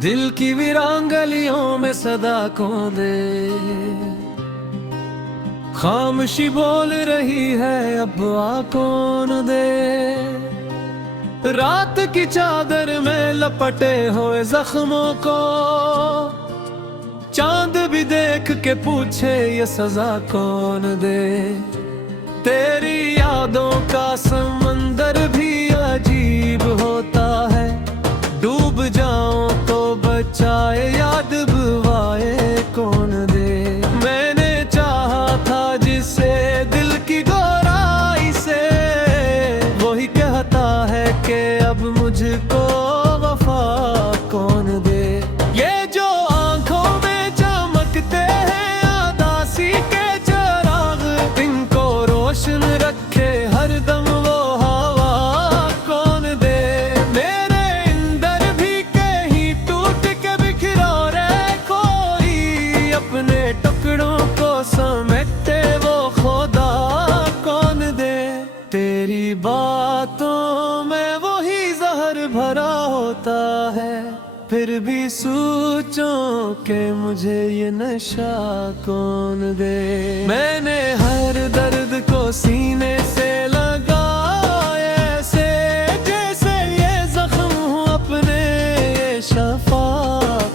दिल की वीरान गलियों में सदा कौन दे, खामोशी बोल रही है अब आ कौन दे। रात की चादर में लपटे हुए जख्मों को चांद भी देख के पूछे ये सजा कौन दे। तेरी यादों का समंदर भी अजीब होता है, डूब जाऊं तो बचाए याद बुवाए कौन दे। मैंने चाहा था जिसे दिल की गहराई से, वही कहता है कि अब मुझको वफा कौन दे। ये जो आंखों में चमकते हैं उदासी के चिराग, इनको रोशन रखे हर दम वो हवा कौन दे। मेरे अंदर भी कहीं टूट के बिखरा रहे कोई, अपने टुकड़ों को समेटे वो खुदा कौन दे। तेरी बातों में वही जहर भरा होता है, फिर भी सोचूं कि मुझे ये नशा कौन दे। मैंने हर दर्द को सीने से लगाया ऐसे, जैसे ये जख्म हूँ अपने ये शफा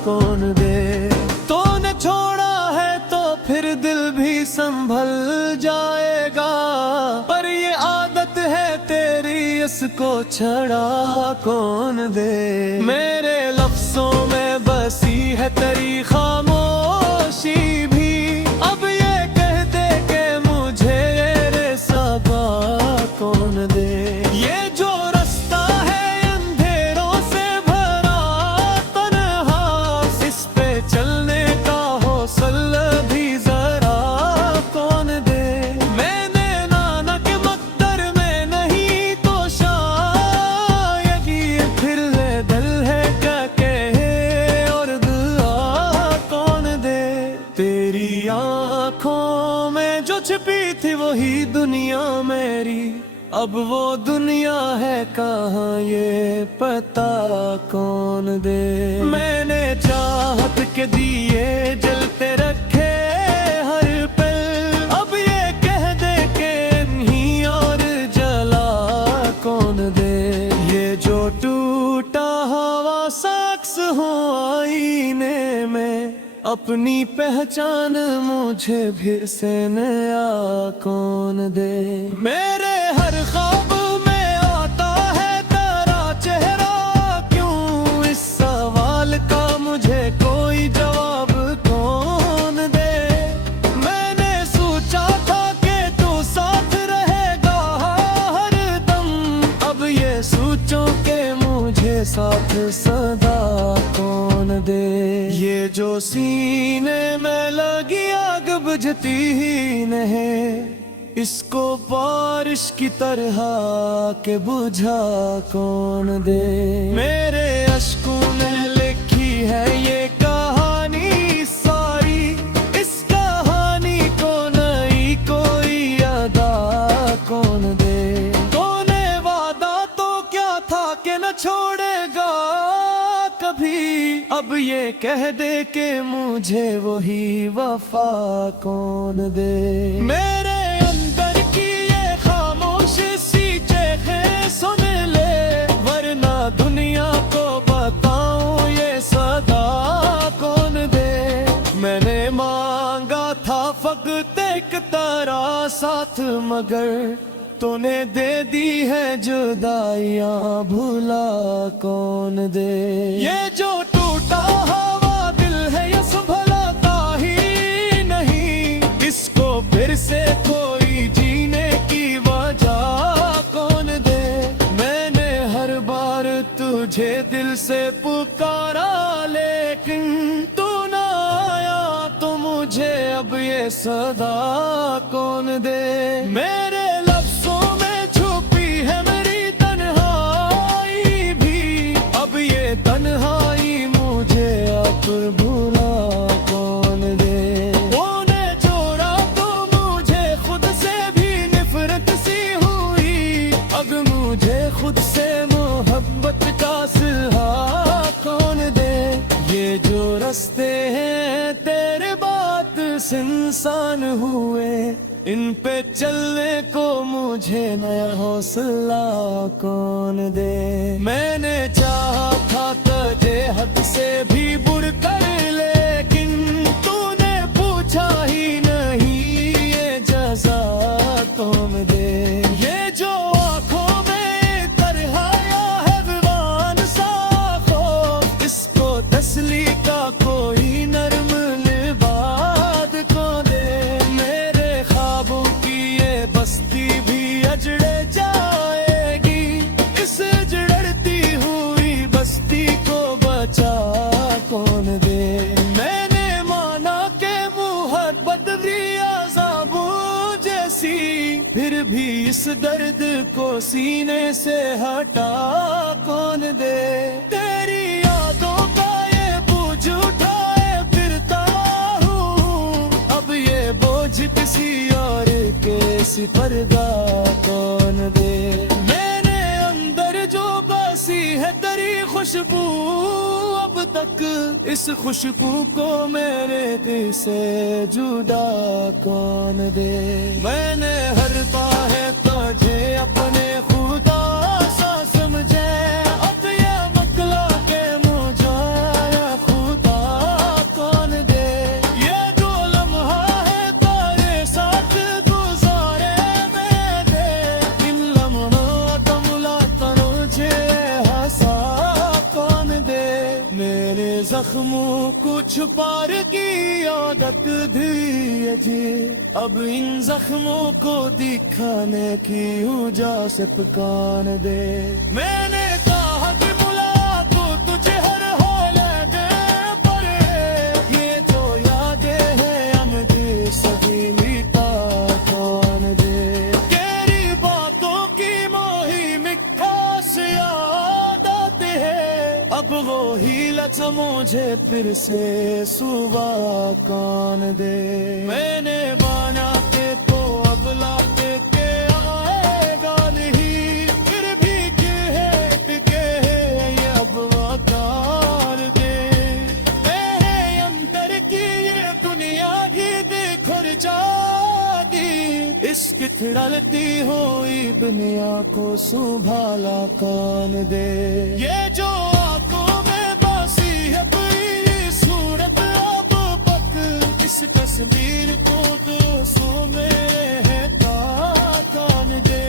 कौन दे। तूने छोड़ा है तो फिर दिल भी संभल जाएगा, पर ये आदत है तेरी इसको छड़ा कौन दे। मेरे लफ्जों में बसी है तेरी खामोशी भी, अब ये कह दे के मुझे ये सबा कौन दे। ये जो रास्ता है अंधेरों से भरा तन्हा, इस पे चलने का हौसला भी जरा कौन दे। मैंने नाना के मकदर में नहीं तो शायद ये फिर दल है क्या और दुआ कौन दे। तेरी आँखों में जो छिपी थी वही दुनिया मेरी, अब वो दुनिया है कहाँ ये पता कौन दे। मैंने चाहत के दिए जलते रखे हर पल, अब ये कह दे के नहीं और जला कौन दे। ये जो टूटा हवा शख्स हो आईने में, अपनी पहचान मुझे फिर से नया कौन दे। मेरे हर ख्वाब में आता है तेरा चेहरा, क्यों इस सवाल का मुझे कोई जवाब कौन दे। मैंने सोचा था कि तू साथ रहेगा हर दम, अब ये सोचो कि मुझे साथ सदा कौन दे। ये जो सीने में लगी आग बुझती ही नहीं, इसको बारिश की तरह के बुझा कौन दे। मेरे अश्कों ने लिखी है ये कहानी सारी, इस कहानी को नई कोई अदा कौन दे। तूने वादा तो क्या था कि न छोड़ेगा कभी, अब ये कह दे के मुझे वही वफा कौन दे। मेरे अंदर की ये खामोश सी चीखें सुन ले, वरना दुनिया को बताऊं ये सदा कौन दे। मैंने मांगा था फकत एक तारा साथ, मगर तूने दे दी है जुदाइयां भुला कौन दे। ये जो टूटा हवा दिल है ये संभलता ही नहीं, इसको फिर से कोई जीने की वजह कौन दे। मैंने हर बार तुझे दिल से पुकारा, लेकिन तू ना आया तो मुझे अब ये सदा कौन दे। मेरे लफ्जों में छुपी है मेरी तन्हाई भी, अब ये तन्हाई मुझे अब भुला कौन दे। तूने छोड़ा तो मुझे खुद से भी नफरत सी हुई, अब मुझे खुद से मोहब्बत का सिलहा कौन दे। नुकसान हुए, इन पे चलने को मुझे नया हौसला कौन दे। मैंने चाहा था तुझे हद से भी बढ़कर, लेकिन तूने पूछा ही नहीं ये जज़ा कौन दे। ये जो आँखों में तरहाया है विवान सा खौफ, इसको तसली का कोई नरम लिबाद कौन दे। मेरे ख्वाबों की ये बस्ती भी अजड़े जाएगी, इस जड़ती हुई बस्ती को बचा कौन दे। मैंने माना के मोहब्बत भी अज़ाबों जैसी, फिर भी इस दर्द को सीने से हटा कौन दे। तेरी यादों का ये बोझ उठाए फिरता हूँ, अब ये बोझ किसी और के सिपरदा कौन दे। मेरे अंदर जो बसी है तेरी खुशबू, अब तक इस खुशबू को मेरे दिल से जुदा कौन दे। मैंने हर है तुझे अपने खुदा सा समझे, अब ये मकला के मुझे खुदा कौन दे। ये जो लम्हा है तेरे साथ गुजारे मेरे, इन लम्हों का मुलाकात मुझे हंसा कौन दे। मेरे जख्मों को छुपार की आदत थी अजी, अब इन जख्मों को दिखाने की इजाज़त कौन दे। मैंने कहा कि मुलाकात तुझे हर हाल दे, पर ये जो यादें हैं हमदी सभी मिटा कौन दे। तेरी बातों की मोही मिठास याद आती है, अब वो ही लच मुझे फिर से सुबह कौन दे। मैंने बाना के तो अब लाते के आएगा नहीं, फिर भी के ये अब वाकार दे। मेरे अंदर की ये दुनिया भी बिखर जागी, इसकी थिड़कती हुई दुनिया को संभाला कौन दे। ये जो आंखों में बसी है पूरी सूरत, अब पक इस तस्वीर को दोस्तों में है कौन दे।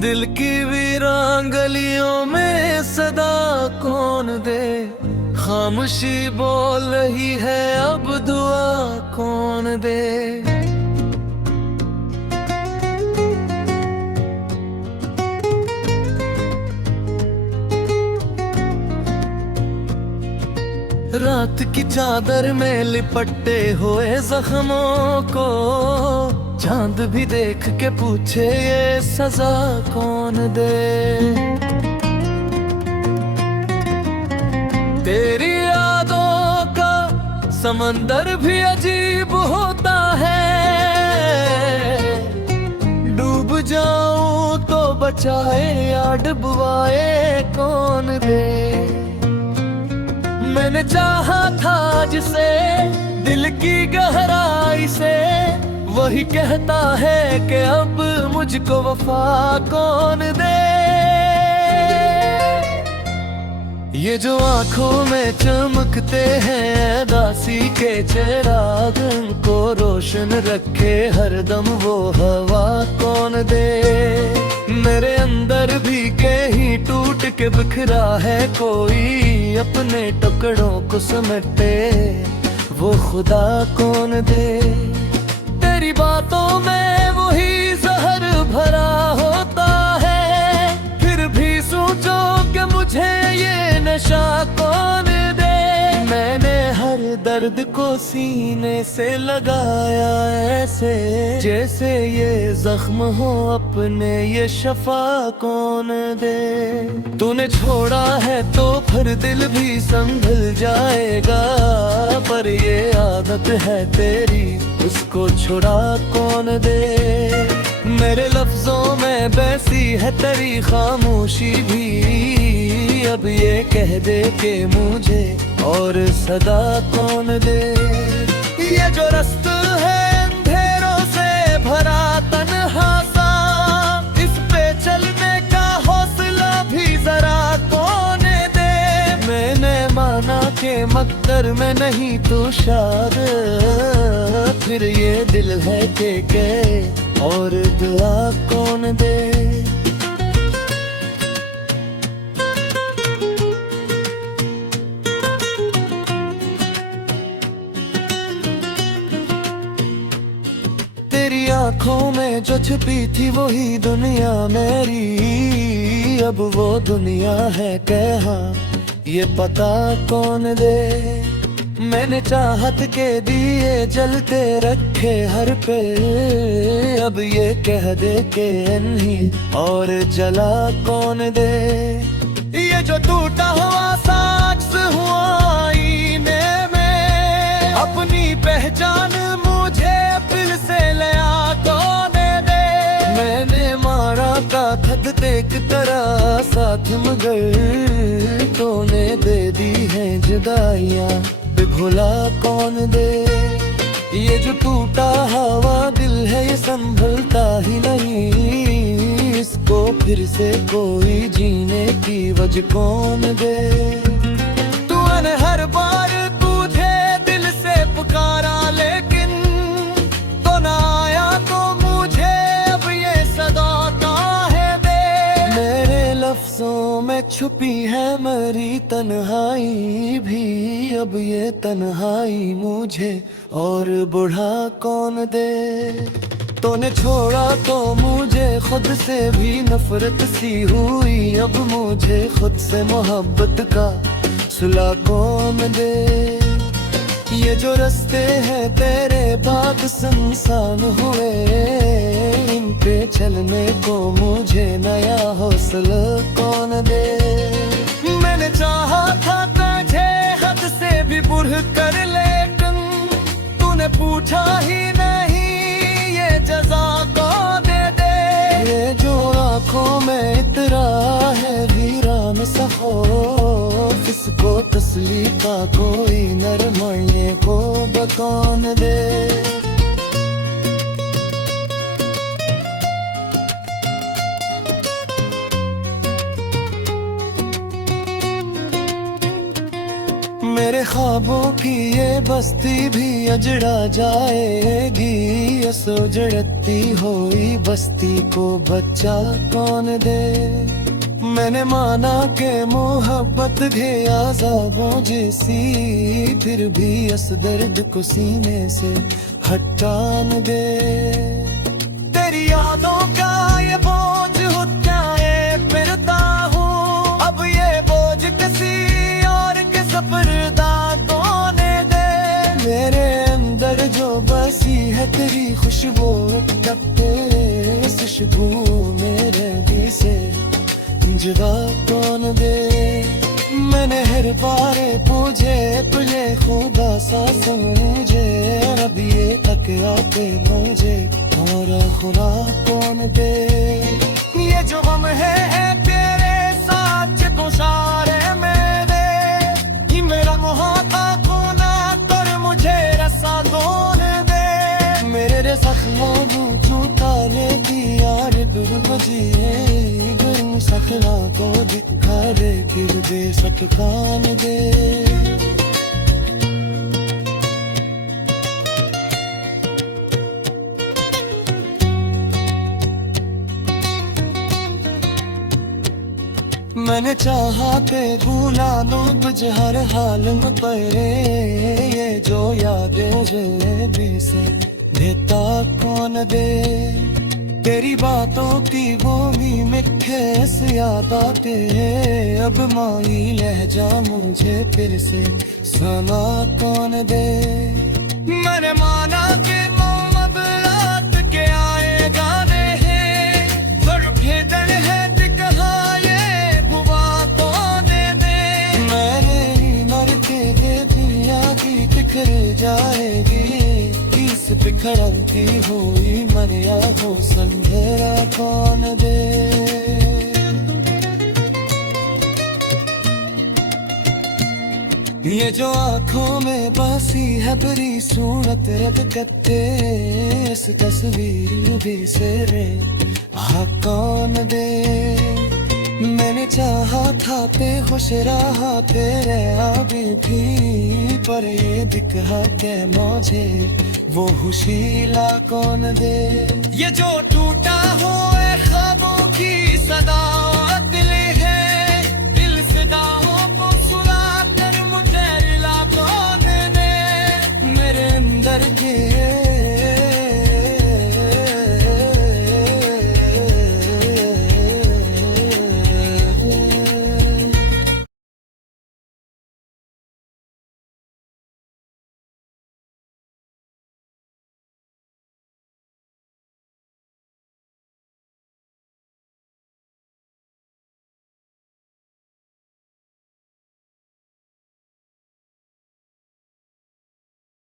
दिल की वीरान गलियों में सदा कौन दे, खामोशी बोल रही है अब दुआ कौन दे। रात की चादर में लिपटे हुए जख्मों को चांद भी देख के पूछे ये सजा कौन दे। तेरी यादों का समंदर भी अजीब होता है, डूब जाऊं तो बचाए या डुबवाए कौन दे। मैंने चाहा था जिसे दिल की गहराई से, वही कहता है कि अब मुझको वफा कौन दे। ये जो आंखों में चमकते हैं दासी के चिराग, को रोशन रखे हरदम वो हवा कौन दे। मेरे अंदर भी कहीं टूट के बिखरा है कोई, अपने टुकड़ों को समेटे वो खुदा कौन दे। तेरी बातों में वही जहर भरा होता है, फिर भी सोचो कि मुझे ये नशा कौन दे। मैंने हर दर्द को सीने से लगाया ऐसे, जैसे ये जख्म हो अपने ये शफा कौन दे। तूने छोड़ा है तो फिर दिल भी संभल जाएगा, पर ये आदत है तेरी उसको छुड़ा कौन दे। मेरे लफ्जों में बैसी है तेरी खामोशी भी, अब ये कह दे के मुझे और सदा कौन दे। ये जो रास्ता है अंधेरों से भरा तन्हा सा, इस पे चलने का हौसला भी जरा कौन दे। मैंने माना के मकदर में नहीं तो शाद, फिर ये दिल है के और दुआ कौन दे। तेरी आंखों में जो छुपी थी वही दुनिया मेरी, अब वो दुनिया है कहाँ ये पता कौन दे। मैंने चाहत के दिए जलते रखे हर पे, अब ये कह दे के नहीं और जला कौन दे। ये जो टूटा हुआ साक्ष हुआ आईने में, अपनी पहचान मुझे दिल से लया कौन दे। मैंने मारा का थक देख तरह साथ, मगर तूने दे दी है जुदाइयाँ भुला कौन दे। ये जो टूटा हवा दिल है ये संभलता ही नहीं, इसको फिर से कोई जीने की वजह कौन दे। तूने हर बार तुझे दिल से पुकारा लेकिन तो ना आया, तो मुझे अब ये सदा काहे दे। मेरे लफ्जों में छुपी है मरी तन्हाई भी, अब ये तन्हाई मुझे और बुढ़ा कौन दे। तूने छोड़ा तो मुझे खुद से भी नफरत सी हुई, अब मुझे खुद से मोहब्बत का सुला कौन दे। ये जो रास्ते हैं तेरे बाद सुनसान हुए, इन पे चलने को मुझे नया हौसला कौन दे। मैंने चाहा था तुझे हद से भी बुढ़ कर, लेकिन तूने पूछा ही नहीं ये जजा कौन दे। ये जो आँखों में इतरा है वीरान सा खौफ, इसको तसली का कोई नरमाइए को बकौन दे। मेरे ख्वाबों की ये बस्ती भी अजड़ा जाएगी, इस उजड़ती हुई बस्ती को बच्चा कौन दे। मैंने माना के मोहब्बत के आज़ाबों जैसी, फिर भी इस दर्द को सीने से हटान दे। तेरी यादों का ये बोझ उठाए फिरता हूँ, अब ये बोझ किसी और के सफरदा कौन दे। मेरे अंदर जो बसी है तेरी खुशबू टपके, खुशबू मेरे भी से जुदा कौन दे। मैंने हर बार पूछे तुझे खुदा सा समझे, अब ये तक आते मुझे और खुदा कौन दे। ये जो गम है तेरे साथ को सारे मेरे, ये मेरा मुहाता को ना कर मुझे रसा कौन दे। मेरे रे जख्मों छूता ले दी यार दुर्बजिए, सकला को दिखा दे गिर दे सटकान दे। मैंने चाहा के भूला लूं तुझे हर हाल में परे, ये जो यादें भी से देता कौन दे। तेरी बातों की वो मीठे से याद आते हैं। अब माही लहजा मुझे फिर से सुना कौन दे। मैंने माना कि मोहम्मद रात के आए गाने हैं, पर भेदन है कहाँ ये बुआ को दे दे। मेरे ही मर के ये दुनिया की बिखर जाएगी। इस बिखरती हुई मन या हो संधेरा कौन दे। ये जो आंखों में बसी है बड़ी सूरत रब कत्ते, इस तस्वीर भी सेरे हाँ कौन दे। मैंने चाहा था ते खुश रहा तेरे अभी भी, पर ये दिखा के मुझे वो खुशीला कौन दे। ये जो टूटा हुए ख्वाबों की सदा